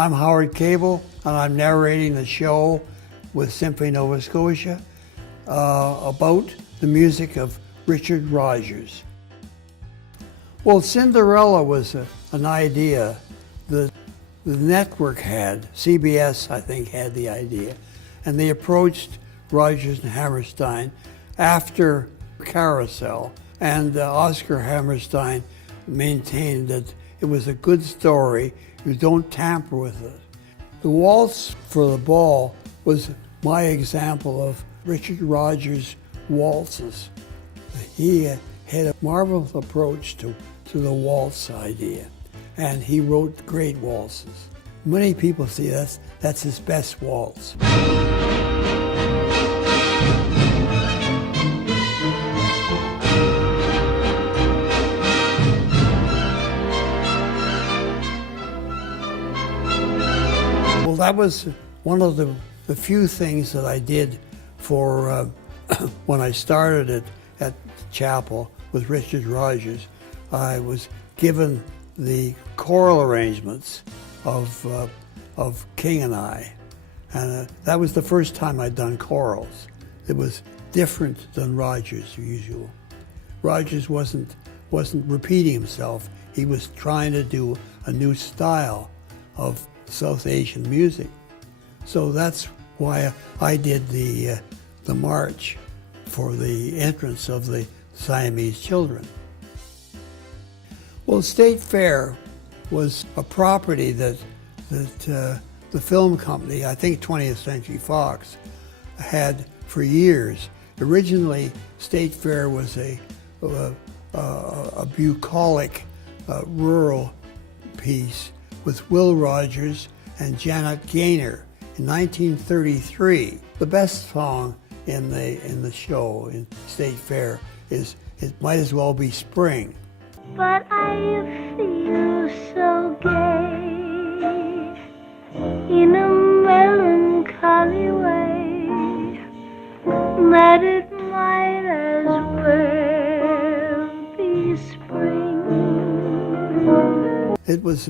I'm Howard Cable, and I'm narrating the show with Symphony Nova Scotia about the music of Richard Rodgers. Well, Cinderella was an idea that the network had. CBS, I think, had the idea. And they approached Rodgers and Hammerstein after Carousel. And Oscar Hammerstein maintained that it was a good story. You don't tamper with it. The Waltz for the Ball was my example of Richard Rodgers' waltzes. He had a marvelous approach to the waltz idea, and he wrote great waltzes. Many people see that's his best waltz. Well, that was one of the few things that I did for when I started it at Chapel with Richard Rodgers. I was given the choral arrangements of King and I, and that was the first time I'd done chorals. It was different than Rodgers' usual. Rodgers wasn't repeating himself. He was trying to do a new style of South Asian music. So that's why I did the march for the entrance of the Siamese children. Well, State Fair was a property that the film company, I think 20th Century Fox, had for years. Originally, State Fair was a bucolic rural piece with Will Rogers and Janet Gaynor in 1933. The best song in the show in State Fair is "It Might As Well Be Spring." But I feel so gay in a melancholy way that it might as well be spring. It was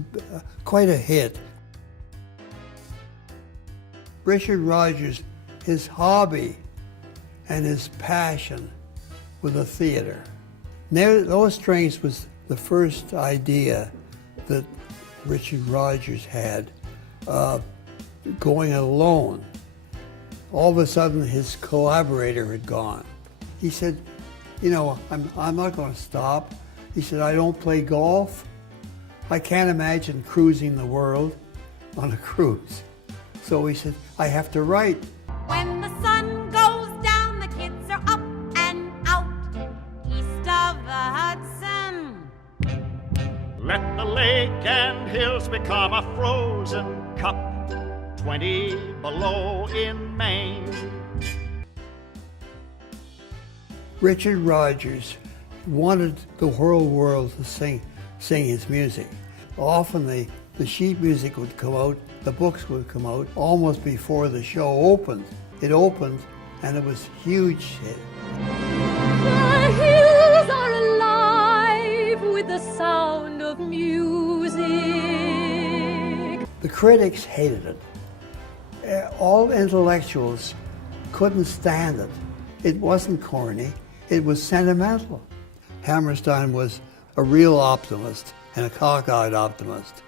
quite a hit. Richard Rodgers, his hobby and his passion with the theater. Those Strings was the first idea that Richard Rodgers had, going alone. All of a sudden, his collaborator had gone. He said, you know, I'm not going to stop. He said, I don't play golf. I can't imagine cruising the world on a cruise. So he said, I have to write. When the sun goes down, the kids are up and out east of the Hudson. Let the lake and hills become a frozen cup, 20 below in Maine. Richard Rodgers wanted the whole world to sing his music. Often the sheet music would come out, the books would come out almost before the show opened. It opened and it was a huge hit. The hills are alive with the sound of music. The critics hated it. All intellectuals couldn't stand it. It wasn't corny, it was sentimental. Hammerstein was a real optimist and a cockeyed optimist.